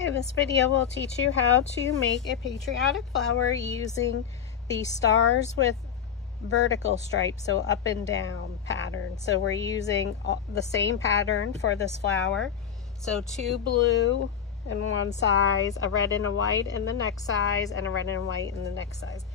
Hi, this video will teach you how to make a patriotic flower using the stars with vertical stripes, so up and down pattern. So we're using the same pattern for this flower. So 2 blue in one size, a red and a white in the next size, and a red and a white in the next size.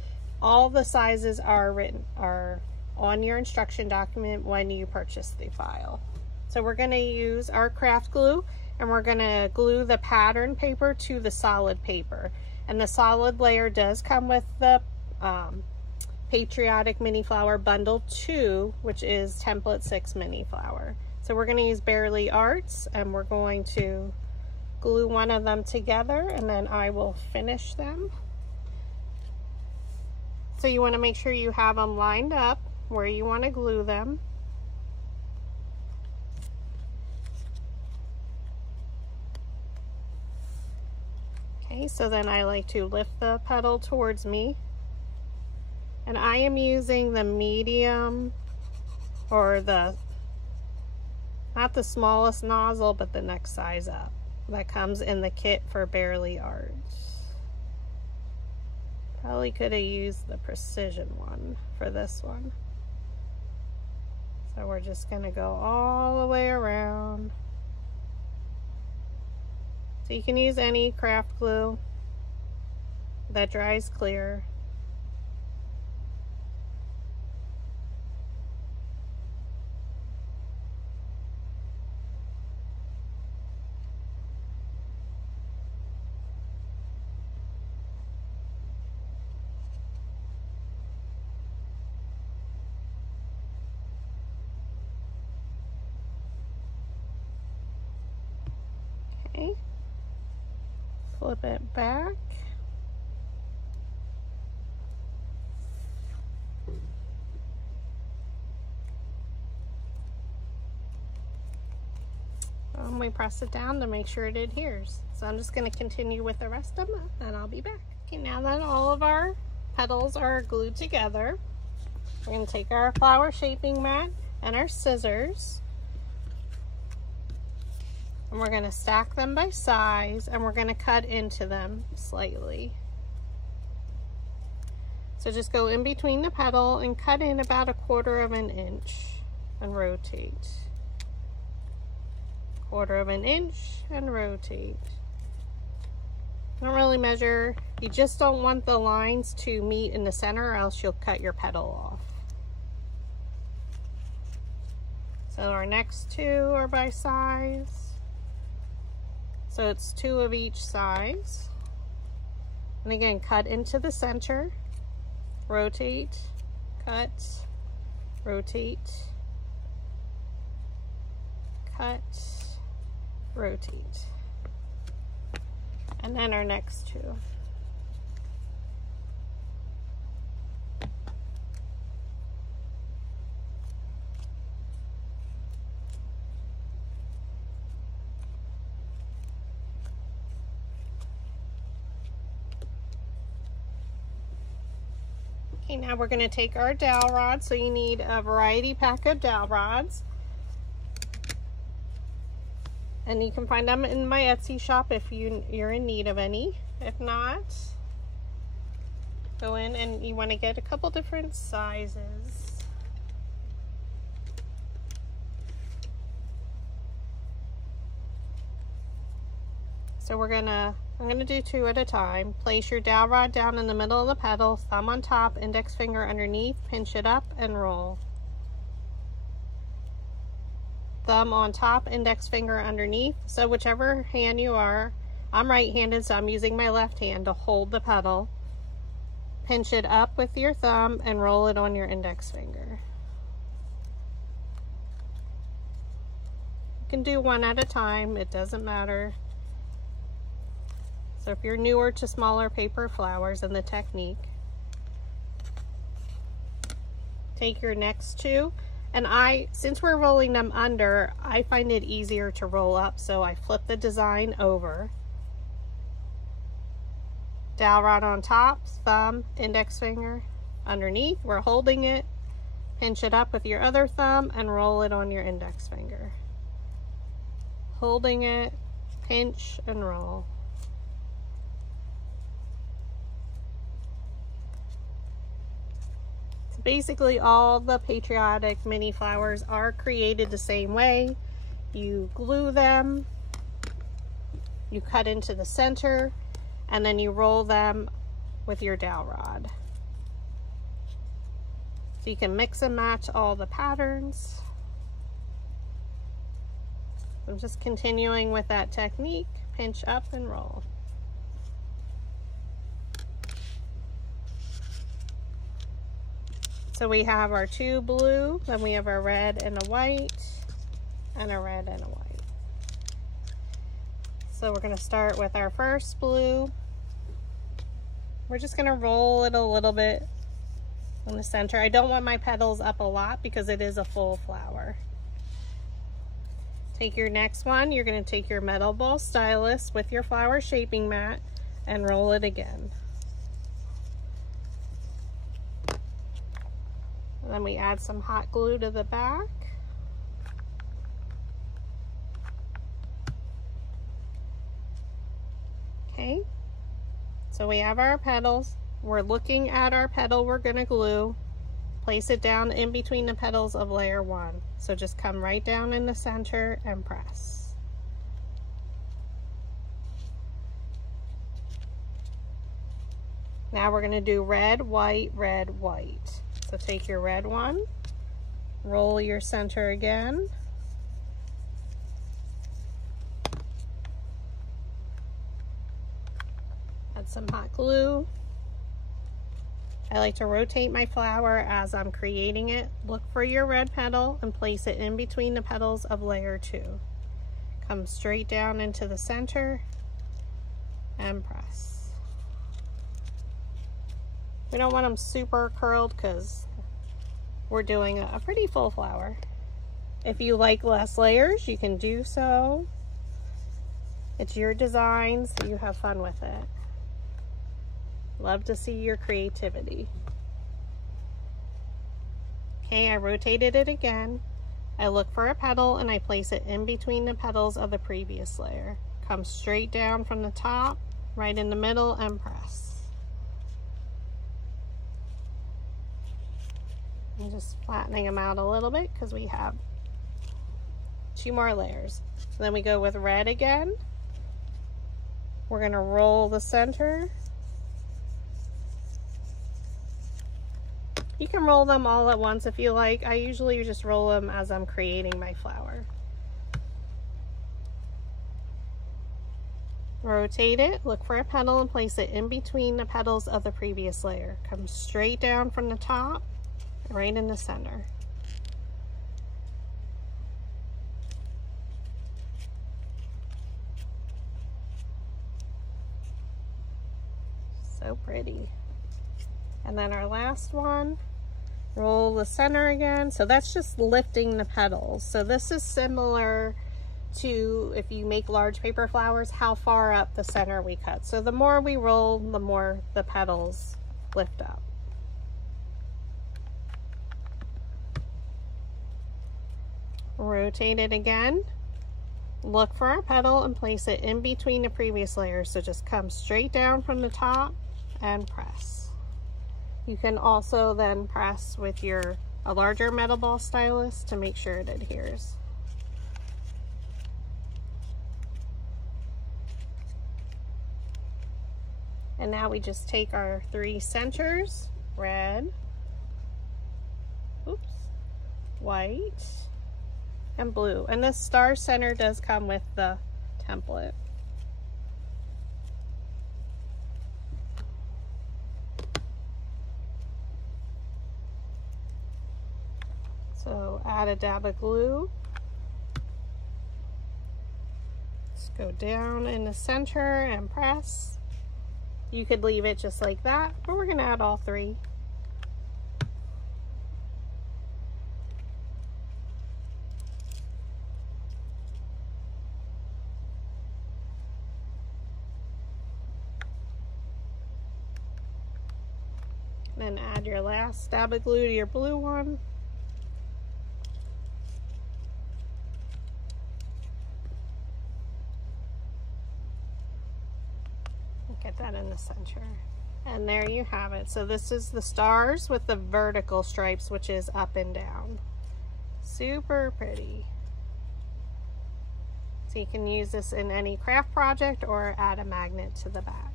All the sizes are on your instruction document when you purchase the file. So we're going to use our craft glue, and we're going to glue the pattern paper to the solid paper. And the solid layer does come with the Patriotic Mini Flower Bundle 2, which is Template 6 Mini Flower. So we're going to use Bearly Arts, and we're going to glue one of them together, and then I will finish them. So you want to make sure you have them lined up where you want to glue them. Okay, so then I like to lift the petal towards me, and I am using the medium, or not the smallest nozzle, but the next size up that comes in the kit for Bearly Arts. Probably could have used the precision one for this one. So we're just going to go all the way around. So you can use any craft glue that dries clear. Okay. Flip it back. And we press it down to make sure it adheres. So I'm just going to continue with the rest of them, and I'll be back. Okay, now that all of our petals are glued together, we're going to take our flower shaping mat and our scissors, and we're going to stack them by size, and we're going to cut into them slightly. So just go in between the petal and cut in about 1/4 inch and rotate. 1/4 inch and rotate. Don't really measure. You just don't want the lines to meet in the center, or else you'll cut your petal off. So our next 2 are by size. So it's 2 of each size. And again, cut into the center, rotate, cut, rotate, cut, rotate. And then our next 2. Okay, now we're going to take our dowel rods. So you need a variety pack of dowel rods. And you can find them in my Etsy shop if you're in need of any. If not, go in, and you want to get a couple different sizes. So I'm gonna do 2 at a time. Place your dowel rod down in the middle of the petal, thumb on top, index finger underneath, pinch it up and roll. Thumb on top, index finger underneath. So whichever hand you are, I'm right-handed, so I'm using my left hand to hold the petal. Pinch it up with your thumb and roll it on your index finger. You can do 1 at a time, it doesn't matter. So if you're newer to smaller paper flowers and the technique, take your next 2. And since we're rolling them under, I find it easier to roll up, so I flip the design over. Dowel rod on top, thumb, index finger underneath. We're holding it. Pinch it up with your other thumb and roll it on your index finger. Holding it, pinch and roll. basically all the Patriotic Mini Flowers are created the same way. You glue them, you cut into the center, and then you roll them with your dowel rod. So you can mix and match all the patterns. I'm just continuing with that technique, pinch up and roll. So we have our two blue, then we have our red and a white, and a red and a white. So we're gonna start with our first blue. We're just gonna roll it a little bit in the center. I don't want my petals up a lot because it is a full flower. Take your next one, you're gonna take your metal ball stylus with your flower shaping mat and roll it again. And then we add some hot glue to the back. Okay, so we have our petals. We're looking at our petal we're gonna glue. Place it down in between the petals of layer 1. So just come right down in the center and press. Now we're gonna do red, white, red, white. So take your red one, roll your center again, add some hot glue. I like to rotate my flower as I'm creating it. Look for your red petal and place it in between the petals of layer 2. Come straight down into the center and press. We don't want them super curled because we're doing a pretty full flower. If you like less layers, you can do so. It's your design, so you have fun with it. Love to see your creativity. Okay, I rotated it again. I look for a petal and I place it in between the petals of the previous layer. Come straight down from the top, right in the middle, and press. I'm just flattening them out a little bit because we have 2 more layers. So then we go with red again. We're gonna roll the center. You can roll them all at once if you like. I usually just roll them as I'm creating my flower. Rotate it, look for a petal and place it in between the petals of the previous layer. Come straight down from the top, right in the center. So pretty. And then our last one, roll the center again. So that's just lifting the petals. So this is similar to if you make large paper flowers, how far up the center we cut. So the more we roll, the more the petals lift up. Rotate it again. Look for our petal and place it in between the previous layers. So just come straight down from the top and press. You can also then press with a larger metal ball stylus to make sure it adheres. And now we just take our 3 centers, red, white, and blue. And this star center does come with the template. So add a dab of glue. Just go down in the center and press. You could leave it just like that, but we're gonna add all 3. Then add your last dab of glue to your blue one. Get that in the center. And there you have it. So this is the stars with the vertical stripes, which is up and down. Super pretty. So you can use this in any craft project or add a magnet to the back.